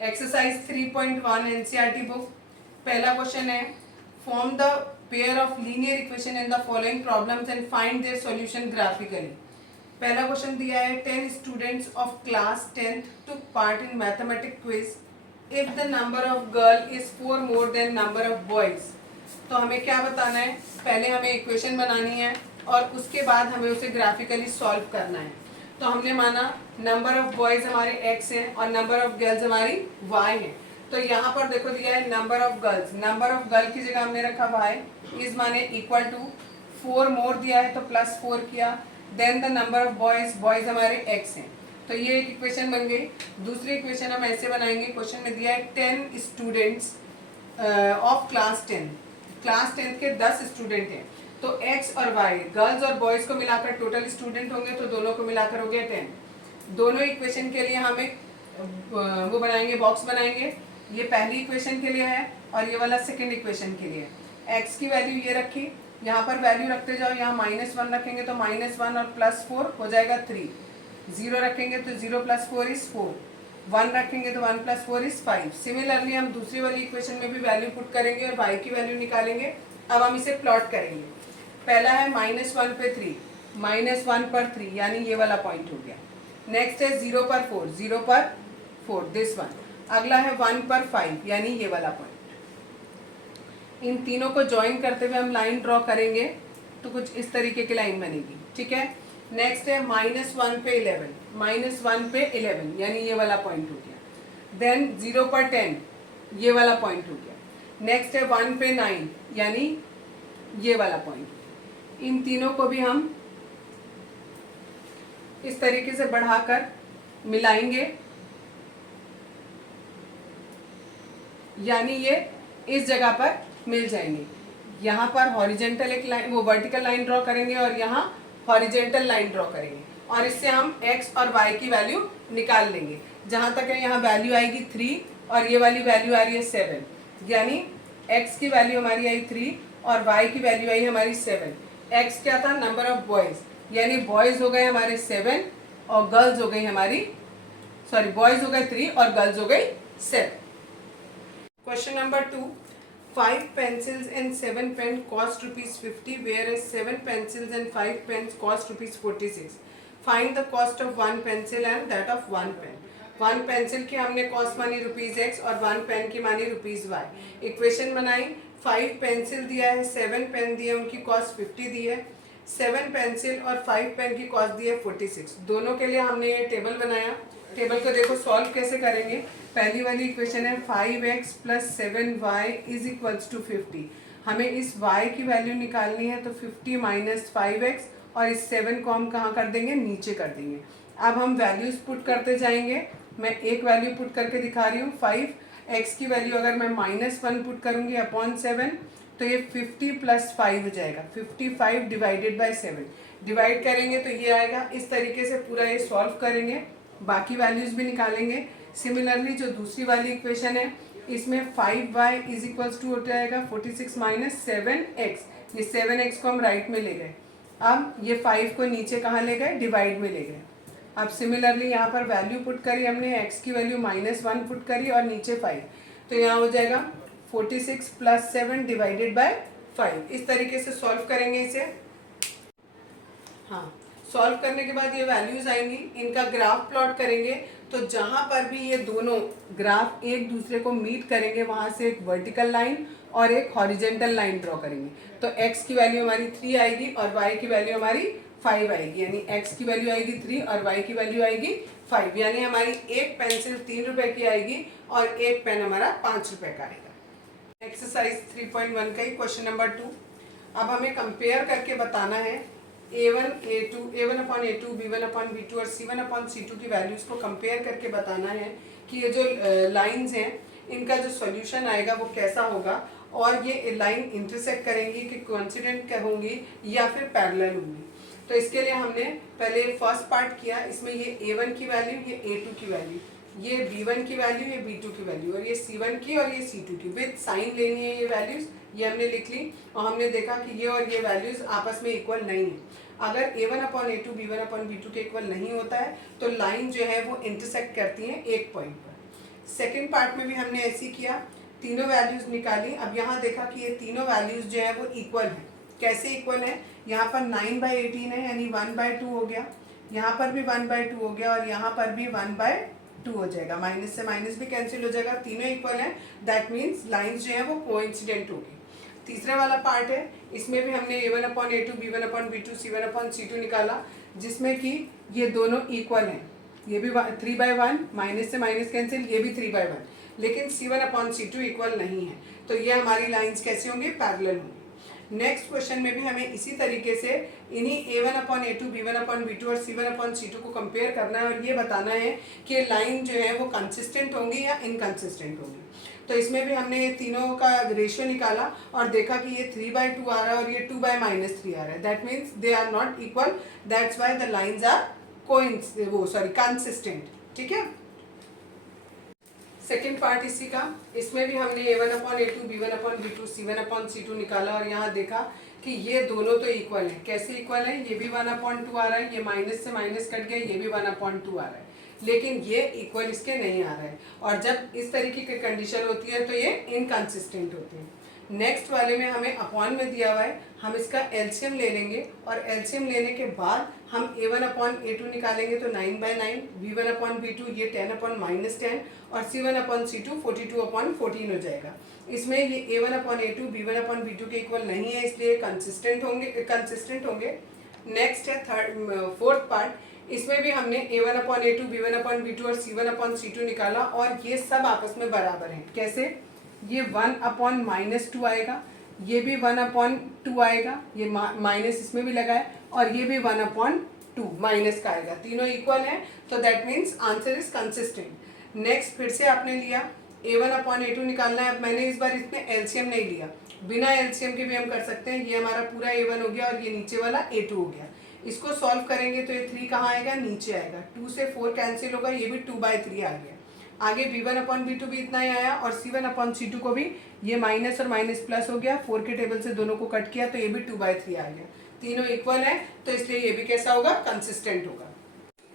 Exercise 3.1 NCERT book. पहला question है, form the pair of linear equation in the following problems and find their solution graphically. पहला question दिया है, 10 students of class 10th took part in mathematics quiz. If the number of girl is 4 more than number of boys, तो हमें क्या बताना है, पहले हमें इक्वेशन बनानी है और उसके बाद हमें उसे ग्राफिकली सॉल्व करना है। तो हमने माना नंबर ऑफ बॉयज हमारे x है और नंबर ऑफ गर्ल्स हमारी y है। तो यहाँ पर देखो दिया है number of girls, number of girl की जगह हमने रखा y, इज माने इक्वल टू 4 मोर दिया है तो +4 किया, then the number of boys, boys हमारे x हैं। तो ये एक इक्वेशन बन गई। दूसरी इक्वेशन हम ऐसे बनाएंगे, क्वेश्चन में दिया है 10 स्टूडेंट्स ऑफ क्लास 10, क्लास 10 के 10 स्टूडेंट हैं। तो x और y, गर्ल्स और बॉयज को मिलाकर टोटल स्टूडेंट होंगे, तो दोनों को मिलाकर हो गया 10। दोनों इक्वेशन के लिए हम एक वो बनाएंगे, बॉक्स बनाएंगे। ये पहली इक्वेशन के लिए है और ये वाला सेकंड इक्वेशन के लिए है। x की वैल्यू ये रखी, यहाँ पर वैल्यू रखते जाओ, यहाँ -1 रखेंगे तो -1 और +4 हो जाएगा 3, 0 रखेंगे तो 0 + 4 इज 4, 1 रखेंगे तो 1 + 4 इज 5। सिमिलरली हम दूसरी वाली इक्वेशन में भी वैल्यू पुट करेंगे और y की वैल्यू निकालेंगे। अब हम इसे प्लॉट करेंगे। पहला है -1 पे 3, -1 पर 3 यानी ये वाला पॉइंट हो गया। नेक्स्ट है 0 पर 4, 0 पर 4 दिस वन। अगला है 1 पर 5 यानी ये वाला पॉइंट। इन तीनों को ज्वाइन करते हुए हम लाइन ड्रॉ करेंगे तो कुछ इस तरीके की लाइन बनेगी, ठीक है। नेक्स्ट है -1 पे 11, -1 पे 11 यानी ये वाला पॉइंट हो गया। देन 0 पर 10 ये वाला पॉइंट हो गया। नेक्स्ट है 1 पे 9 यानी ये वाला पॉइंट। इन तीनों को भी हम इस तरीके से बढ़ाकर मिलाएंगे, यानी ये इस जगह पर मिल जाएंगे। यहाँ पर हॉरिजेंटल एक लाइन, वो वर्टिकल लाइन ड्रॉ करेंगे और यहाँ हॉरिजेंटल लाइन ड्रॉ करेंगे और इससे हम x और y की वैल्यू निकाल लेंगे। जहाँ तक है यहाँ वैल्यू आएगी 3 और ये वाली वैल्यू आ रही है 7, यानी x की वैल्यू हमारी आई 3 और y की वैल्यू आई हमारी 7। x क्या था, नंबर ऑफ बॉयज, यानी बॉयज हो गए हमारे 7 और गर्ल्स हो गई हमारी, सॉरी बॉयज हो गए 3 और गर्ल्स हो गई 7। Question number 2, 5 pencils and 7 pens cost ₹50, whereas 7 pencils and 5 pens cost ₹46. Find the cost of 1 pencil and that of 1 pen. 1 pencil की हमने कॉस्ट मानी ₹x और 1 पेन की मानी ₹y। इक्वेशन बनाई, 5 पेंसिल दिया है, 7 पेन दिए, उनकी कॉस्ट 50 दी है। 7 पेंसिल और 5 पेन की कॉस्ट दी है 46। दोनों के लिए हमने ये टेबल बनाया। टेबल को देखो सॉल्व कैसे करेंगे। पहली वाली इक्वेशन है 5x + 7y = 50। हमें इस y की वैल्यू निकालनी है, तो 50 - 5x और इस 7 को हम कहाँ कर देंगे, नीचे कर देंगे। अब हम वैल्यूज पुट करते जाएंगे। मैं एक वैल्यू पुट करके दिखा रही हूँ, 5x की वैल्यू अगर मैं -1 पुट करूँगी अपॉन 7 तो ये 50 + 5 हो जाएगा, 55 डिवाइडेड बाय 7। डिवाइड करेंगे तो ये आएगा। इस तरीके से पूरा ये सॉल्व करेंगे, बाकी वैल्यूज भी निकालेंगे। सिमिलरली जो दूसरी वाली इक्वेशन है, इसमें 5y = हो जाएगा 46 - 7x। ये 7x को हम राइट में ले गए, अब ये 5 को नीचे कहाँ ले गए, डिवाइड में ले गए। अब सिमिलरली यहाँ पर वैल्यू पुट करी हमने, x की वैल्यू -1 पुट करी और नीचे 5, तो यहाँ हो जाएगा 46 + 7 डिवाइडेड बाय 5। इस तरीके से सॉल्व करेंगे इसे। हाँ, सॉल्व करने के बाद ये वैल्यूज आएंगी, इनका ग्राफ प्लॉट करेंगे। तो जहाँ पर भी ये दोनों ग्राफ एक दूसरे को मीट करेंगे, वहाँ से एक वर्टिकल लाइन और एक हॉरिजेंटल लाइन ड्रॉ करेंगे। तो x की वैल्यू हमारी 3 आएगी और y की वैल्यू हमारी 5 आएगी, यानी x की वैल्यू आएगी 3 और y की वैल्यू आएगी 5, यानी हमारी एक पेंसिल 3 रुपए की आएगी और एक पेन हमारा 5 रुपए का आएगा। एक्सरसाइज 3.1 का ही क्वेश्चन नंबर 2। अब हमें कंपेयर करके बताना है A1 upon A2, B1 upon B2 और C1 upon C2 की वैल्यूज़ को कंपेयर करके बताना है कि ये जो लाइंस हैं इनका जो सॉल्यूशन आएगा वो कैसा होगा और ये लाइन इंटरसेक्ट करेंगी कि कोइंसिडेंट होंगी या फिर पैरेलल होंगी। तो इसके लिए हमने पहले फर्स्ट पार्ट किया, इसमें ये A1 की वैल्यू, ये A2 की वैल्यू, ये B1 की वैल्यू, ये B2 की वैल्यू और ये C1 की और ये C2 की विद साइन लेनी है। ये वैल्यूज़ ये हमने लिख ली और हमने देखा कि ये और ये वैल्यूज़ आपस में इक्वल नहीं है। अगर A1 upon A2 B1 upon B2 के इक्वल नहीं होता है तो लाइन जो है वो इंटरसेक्ट करती हैं एक पॉइंट पर। सेकेंड पार्ट में भी हमने ऐसे ही किया, तीनों वैल्यूज निकाली। अब यहाँ देखा कि ये तीनों वैल्यूज जो है वो इक्वल है। कैसे इक्वल है, यहाँ पर 9/18 है यानी 1/2 हो गया, यहाँ पर भी 1/2 हो गया और यहाँ पर भी 1/2 हो जाएगा। माइनस से माइनस भी कैंसिल हो जाएगा, तीनों इक्वल है। दैट मीन्स लाइन्स जो है वो कोइंसिडेंट होगी। तीसरा वाला पार्ट है, इसमें भी हमने a1/a2 b1/b2 c1/c2 निकाला, जिसमें कि ये दोनों इक्वल हैं। ये भी 3/1, माइनस से माइनस कैंसिल, ये भी 3/1, लेकिन c1/c2 इक्वल नहीं है। तो ये हमारी लाइंस कैसे होंगी, पैरेलल होंगी। नेक्स्ट क्वेश्चन में भी हमें इसी तरीके से इन्हीं a1/a2 b1/b2 और c1/c2 को कंपेयर करना है और ये बताना है कि लाइन जो है वो कंसिस्टेंट होंगी या इनकंसिस्टेंट होंगी। तो इसमें भी हमने ये तीनों का रेशियो निकाला और देखा कि ये 3/2 आ रहा है और ये 2/-3 आ रहा है। That means they are not equal, that's why the lines are consistent. ठीक है। सेकेंड पार्ट इसी का, इसमें भी हमने a1/a2 b1/b2 c1/c2 निकाला और यहाँ देखा कि ये दोनों तो इक्वल है। कैसे इक्वल है, ये भी 1/2 आ रहा है, ये माइनस से माइनस कट गया, ये भी 1/2 आ रहा है, लेकिन ये इक्वल इसके नहीं आ रहा है। और जब इस तरीके की कंडीशन होती है तो ये इनकंसिस्टेंट होते हैं। नेक्स्ट वाले में हमें अपॉन में दिया हुआ है, हम इसका एलसीएम ले लेंगे और एलसीएम लेने के बाद हम a1/a2 निकालेंगे तो 9/9, b1/b2 ये 10/-10 और c1/c2 42/14 हो जाएगा। इसमें ये a1/a2 b1/b2 के इक्वल नहीं है, इसलिए कंसिस्टेंट होंगे। नेक्स्ट है फोर्थ पार्ट, इसमें भी हमने a1/a2 b1/b2 और c1/c2 निकाला और ये सब आपस में बराबर हैं। कैसे, ये 1/-2 आएगा, ये भी 1/2 आएगा, ये माइनस इसमें भी लगा है और ये भी 1/2 माइनस का आएगा, तीनों इक्वल है। तो that means answer is consistent. Next फिर से आपने लिया a1/a2 निकालना है। अब मैंने इस बार इसमें एलसीएम नहीं लिया, बिना एलसीएम के भी हम कर सकते हैं। ये हमारा पूरा a1 हो गया और ये नीचे वाला a2 हो गया। इसको सॉल्व करेंगे तो ये 3 कहाँ आएगा, नीचे आएगा। 2 से 4 कैंसिल होगा, ये भी 2/3 आ गया। आगे b1/b2 भी इतना ही आया और c1/c2 को भी ये माइनस और माइनस प्लस हो गया। 4 के टेबल से दोनों को कट किया तो ये भी 2/3 आ गया। तीनों इक्वल है तो इसलिए ये भी कैसा होगा, कंसिस्टेंट होगा।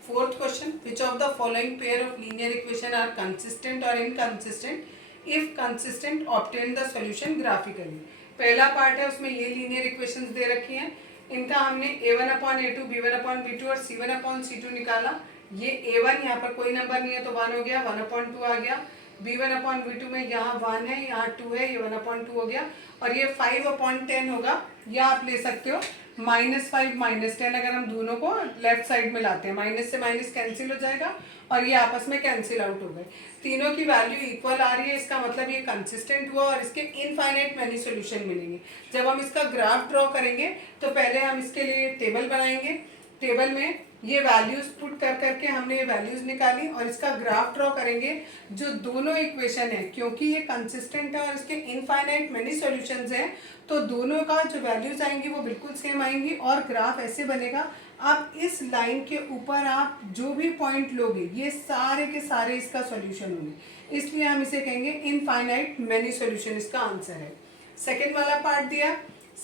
Fourth question, which of the following pair of linear equation are consistent or inconsistent, if consistent obtain the solution graphically. पहला पार्ट है, उसमें ये लीनियर इक्वेशंस दे रखी हैं, इनका हमने a1/a2 b1/b2 और c1/c2 निकाला। ये a1 यहाँ पर कोई नंबर नहीं है तो 1 हो गया, 1/2 आ गया। b1/b2 में यहाँ 1 है, यहाँ 2 है, ये 1/2 हो गया और ये 5/10 होगा, या आप ले सकते हो -5 -10। अगर हम दोनों को लेफ्ट साइड में लाते हैं, माइनस से माइनस कैंसिल हो जाएगा और ये आपस में कैंसिल आउट हो गए। तीनों की वैल्यू इक्वल आ रही है, इसका मतलब ये कंसिस्टेंट हुआ और इसके इनफाइनाइट मैनी सॉल्यूशन मिलेंगे। जब हम इसका ग्राफ ड्रॉ करेंगे तो पहले हम इसके लिए टेबल बनाएंगे। टेबल में ये वैल्यूज पुट कर करके हमने ये वैल्यूज निकाली और इसका ग्राफ ड्रॉ करेंगे। जो दोनों इक्वेशन है, क्योंकि ये कंसिस्टेंट है और इसके इनफाइनाइट मेनी सॉल्यूशंस हैं, तो दोनों का जो वैल्यूज आएंगी वो बिल्कुल सेम आएंगी और ग्राफ ऐसे बनेगा। आप इस लाइन के ऊपर आप जो भी पॉइंट लोगे ये सारे के सारे इसका सॉल्यूशन होंगे, इसलिए हम इसे कहेंगे इनफाइनाइट मेनी सॉल्यूशन, इसका आंसर है। सेकेंड वाला पार्ट दिया,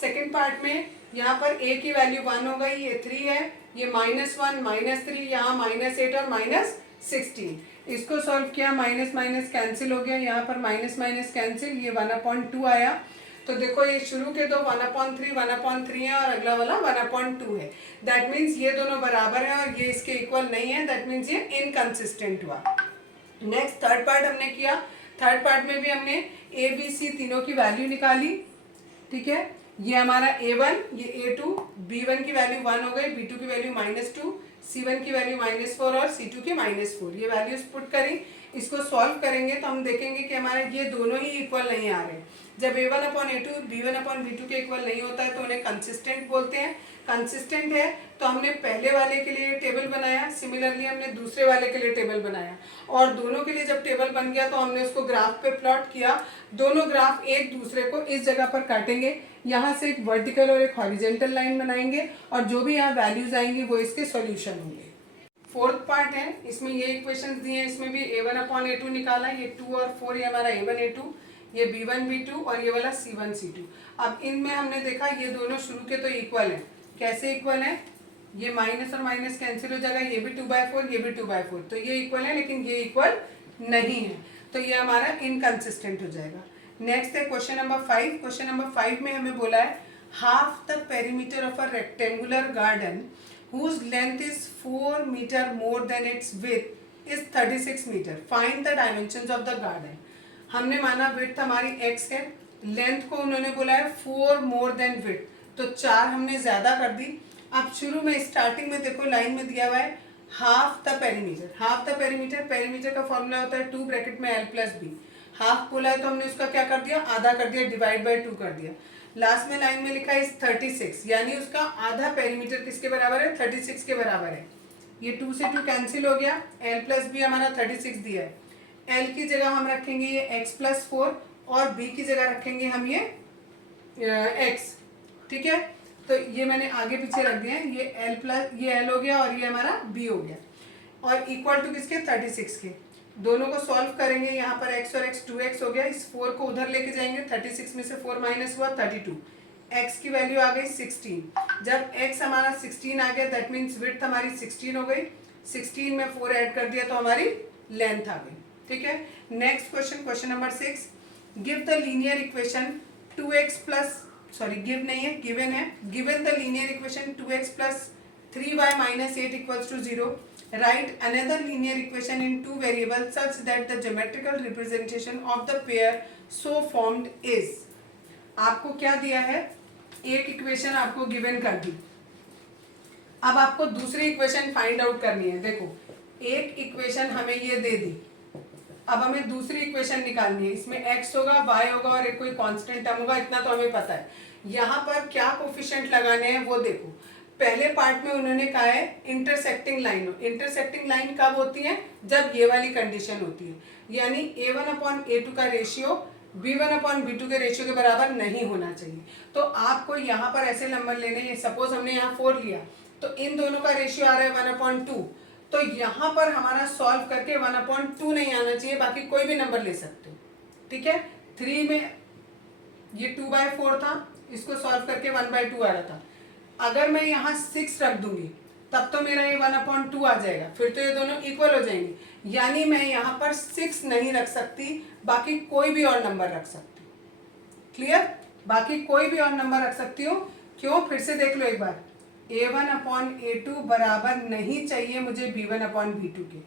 सेकेंड पार्ट में यहाँ पर a की वैल्यू 1 हो गई, ये 3 है, ये -1 -3, यहाँ -8 और -16। इसको सॉल्व किया, माइनस माइनस कैंसिल हो गया, यहाँ पर माइनस माइनस कैंसिल, ये 1/2 आया। तो देखो ये शुरू के दो 1/3 है और अगला वाला 1/2 है। दैट मीन्स ये दोनों बराबर है और ये इसके इक्वल नहीं है, दैट मीन्स ये इनकंसिस्टेंट हुआ। नेक्स्ट थर्ड पार्ट हमने किया, थर्ड पार्ट में भी हमने ए बी सी तीनों की वैल्यू निकाली। ठीक है, ये हमारा a1, ये a2, b1 की वैल्यू 1 हो गई, b2 की वैल्यु -2, c1 की वैल्यू -4 और c2 की -4। ये वैल्यूज पुट करी, इसको सॉल्व करेंगे तो हम देखेंगे कि हमारे ये दोनों ही इक्वल नहीं आ रहे। जब a1/a2 b1/b2 के इक्वल नहीं होता है तो उन्हें कंसिस्टेंट बोलते हैं। कंसिस्टेंट है तो हमने पहले वाले के लिए टेबल बनाया, सिमिलरली हमने दूसरे वाले के लिए टेबल बनाया और दोनों के लिए जब टेबल बन गया तो हमने उसको ग्राफ पे प्लॉट किया। दोनों ग्राफ एक दूसरे को इस जगह पर काटेंगे, यहाँ से एक वर्टिकल और एक हॉरिजेंटल लाइन बनाएंगे और जो भी यहाँ वैल्यूज आएंगी वो इसके सॉल्यूशन होंगे। फोर्थ पार्ट है, इसमें ये इक्वेशंस दिए हैं, इसमें भी a1/a2 निकाला, ये 2 और 4 ये हमारा a1a2, ये b1 b2 और ये वाला c1 c2। अब इनमें हमने देखा ये दोनों शुरू के तो इक्वल है। कैसे इक्वल है, ये माइनस और माइनस कैंसिल हो जाएगा, ये भी 2/4 ये भी 2/4, तो ये इक्वल है, लेकिन ये इक्वल नहीं है। तो ये हमारा इनकंसिस्टेंट हो जाएगा। नेक्स्ट है क्वेश्चन नंबर 5। क्वेश्चन नंबर 5 में हमें बोला है half the perimeter of a rectangular garden whose length is 4 meter more than its width is 36 meter. Find the dimensions of the garden. हमने माना width हमारी x है, लेंथ को उन्होंने बोला है 4 more than width, तो 4 हमने ज़्यादा कर दी। अब शुरू में स्टार्टिंग में देखो लाइन में दिया हुआ है half the perimeter. Half the perimeter, perimeter का फॉर्मूला होता है 2 ब्रैकेट में l प्लस बी। हाफ बोला है तो हमने उसका क्या कर दिया, आधा कर दिया, डिवाइड बाई 2 कर दिया। लास्ट में लाइन में लिखा है 36, यानी उसका आधा पेरीमीटर किसके बराबर है, 36 के बराबर है। ये 2 से 2 कैंसिल हो गया, l प्लस बी हमारा 36 दिया है। l की जगह हम रखेंगे ये x प्लस 4 और b की जगह रखेंगे हम ये x, ठीक है। तो ये मैंने आगे पीछे रख दिया है, ये l प्लस ये l हो गया और ये हमारा b हो गया, और इक्वल टू किसके, 36 के। दोनों को सॉल्व करेंगे, यहाँ पर x और x 2x हो गया, इस 4 को उधर लेके जाएंगे, 36 में से 4 माइनस हुआ 32, x की वैल्यू आ गई 16। जब x हमारा 16 आ गया दैट मीन्स विड्थ हमारी 16 हो गई, 16 में 4 ऐड कर दिया तो हमारी लेंथ आ गई, ठीक है। Next question, question number 6, give the linear equation 2x plus, sorry give नहीं है, गिवन है, given the linear equation 2x plus 3y minus 8 equals to 0. Write another linear equation in two variables such that the geometrical representation of the pair so formed is. आपको क्या दिया है, एक equation आपको given कर दी, अब आपको दूसरी इक्वेशन फाइंड आउट करनी है। देखो एक इक्वेशन हमें ये दे दी, अब हमें दूसरी इक्वेशन निकालनी है, इसमें x होगा, y होगा और एक कोई कांस्टेंट टर्म होगा, इतना तो हमें पता है। यहाँ पर क्या कोफिशिएंट लगाने हैं वो देखो। पहले पार्ट में उन्होंने कहा है इंटरसेक्टिंग लाइन हो। इंटरसेक्टिंग लाइन कब होती है, जब ये वाली कंडीशन होती है, यानी a1/a2 का रेशियो b1/b2 के रेशियो के बराबर नहीं होना चाहिए। तो आपको यहाँ पर ऐसे नंबर लेने हैं, सपोज हमने यहाँ 4 लिया तो इन दोनों का रेशियो आ रहा है 1/2, तो यहाँ पर हमारा सॉल्व करके 1/2 नहीं आना चाहिए, बाकी कोई भी नंबर ले सकते हो, ठीक है। 3 में ये 2/4 था, इसको सॉल्व करके 1/2 आ रहा था। अगर मैं यहाँ 6 रख दूंगी तब तो मेरा ये 1/2 आ जाएगा, फिर तो ये दोनों इक्वल हो जाएंगे, यानी मैं यहाँ पर 6 नहीं रख सकती, बाकी कोई भी और नंबर रख सकती हूँ। क्लियर, बाकी कोई भी और नंबर रख सकती हूँ। क्यों, फिर से देख लो एक बार, a1/a2 बराबर नहीं चाहिए मुझे b1/b2 के।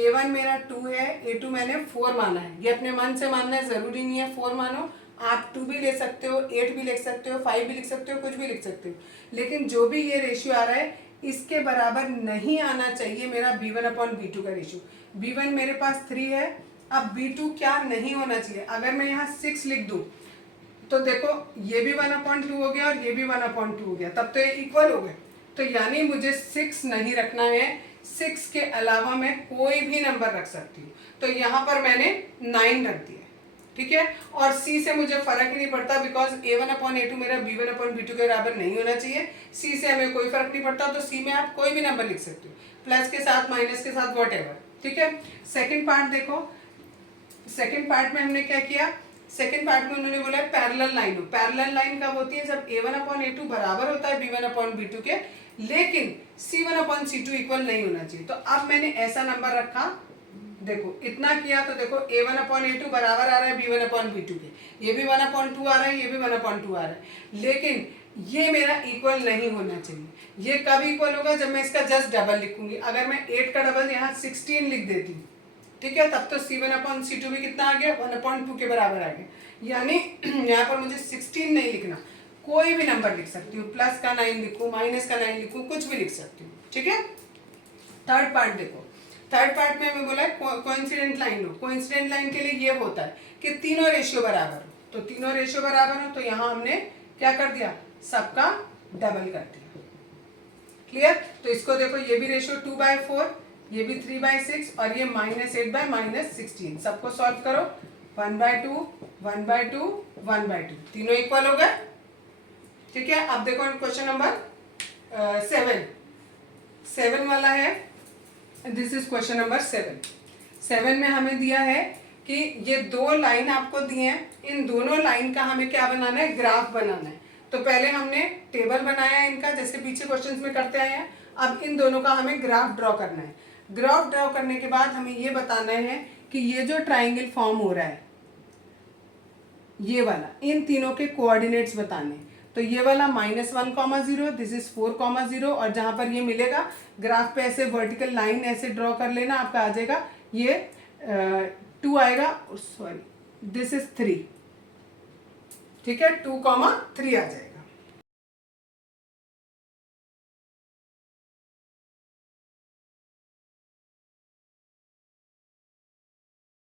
a1 मेरा 2 है, a2 मैंने 4 माना है, ये अपने मन से मानना है, ज़रूरी नहीं है 4 मानो, आप 2 भी ले सकते हो, 8 भी लिख सकते हो, 5 भी लिख सकते हो, कुछ भी लिख सकते हो, लेकिन जो भी ये रेशियो आ रहा है इसके बराबर नहीं आना चाहिए मेरा b1/b2 का रेशियो। b1 मेरे पास 3 है, अब b2 क्या नहीं होना चाहिए। अगर मैं यहाँ 6 लिख दूँ तो देखो ये भी 1/2 हो गया और ये भी 1/2 हो गया, तब तो ये इक्वल हो गए। तो यानी मुझे 6 नहीं रखना है, 6 के अलावा मैं कोई भी नंबर रख सकती हूँ। तो यहाँ पर मैंने 9 रख दिया, ठीक है। और c से मुझे फर्क ही नहीं पड़ता, बिकॉज a1/a2 मेरा b1/b2 के बराबर नहीं होना चाहिए। c से हमें कोई फर्क नहीं पड़ता, तो c में आप कोई भी नंबर लिख सकते हो, प्लस के साथ, माइनस के साथ, वॉटएवर, ठीक है। सेकंड पार्ट देखो, सेकंड पार्ट में हमने क्या किया, सेकंड पार्ट में उन्होंने बोला पैरेलल लाइन हो। पैरेलल लाइन कब होती है, जब a1/a2 बराबर होता है b1/b2 के, लेकिन c1/c2 इक्वल नहीं होना चाहिए। तो अब मैंने ऐसा नंबर रखा, देखो इतना किया तो देखो a1/a2 बराबर आ रहा है b1/b2 के, ये भी 1/2 आ रहा है, ये भी 1/2 आ रहा है, लेकिन ये मेरा इक्वल नहीं होना चाहिए। ये कब इक्वल होगा, जब मैं इसका जस्ट डबल लिखूंगी। अगर मैं 8 का डबल यहाँ 16 लिख देती हूँ, ठीक है, तब तो c1/c2 भी कितना आ गया, 1/2 के बराबर आ गया। यानी यहाँ पर मुझे 16 नहीं लिखना, कोई भी नंबर लिख सकती हूँ, प्लस का 9 लिखूँ, माइनस का 9 लिखूँ, कुछ भी लिख सकती हूँ, ठीक है। थर्ड पार्ट देखो, थर्ड पार्ट में हमें बोला है कोइंसिडेंट लाइन हो। कोइंसिडेंट लाइन के लिए ये होता है कि तीनों रेशियो बराबर हो, तो तीनों रेशियो बराबर हो तो यहाँ हमने क्या कर दिया, सबका डबल कर दिया। क्लियर, तो इसको देखो, ये भी रेशियो 2/4, ये भी 3/6 और ये -8/-16, सबको सॉल्व करो, 1/2 1/2 1/2, तीनों इक्वल हो गए, ठीक है। अब देखो क्वेश्चन नंबर 7 वाला है, दिस इज क्वेश्चन नंबर 7 में हमें दिया है कि ये 2 लाइन आपको दिए हैं, इन दोनों लाइन का हमें क्या बनाना है, ग्राफ बनाना है। तो पहले हमने टेबल बनाया है इनका, जैसे पीछे क्वेश्चंस में करते आए हैं। अब इन दोनों का हमें ग्राफ ड्रॉ करना है। ग्राफ ड्रॉ करने के बाद हमें ये बताना है कि ये जो ट्राइंगल फॉर्म हो रहा है ये वाला, इन तीनों के कोऑर्डिनेट्स बताने। तो ये वाला -1,0, दिस इज 4,0, और जहाँ पर ये मिलेगा ग्राफ पे ऐसे वर्टिकल लाइन ऐसे ड्रॉ कर लेना, आपका आ जाएगा ये 2 आएगा, सॉरी दिस इज 3, ठीक है, 2,3 आ जाएगा।